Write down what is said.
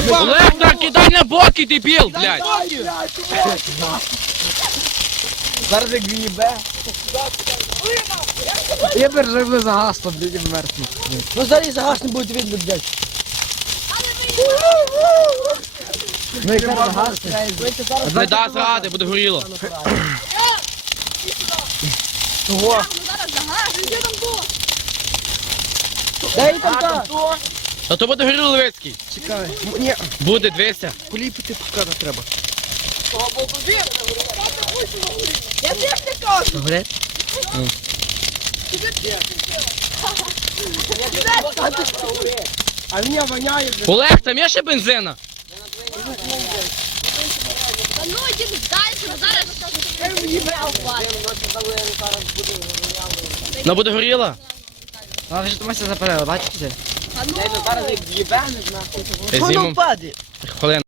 Олег, так кидай на боки, дебіл, блядь. Зараз як в'їбе. Я держав загасло, блядь, мертвий. Ну зараз і загас не буде видно, блядь. Ну яка загасне. Не да зради, буде горіло. Чого? Дай там та. Та то буде горіло Левицький. Чекай. Ні, Буде, дивися. поліпити покара треба. Я теж не кажу. Добре? А мені воняє. Олег, там є ще бензина? Та ну йди далі, бо зараз Вона буде горіла? А вже Томася запалила, бачите? А ну, Зараз як в'їбе, нахуй. Воно впаде. хвилин.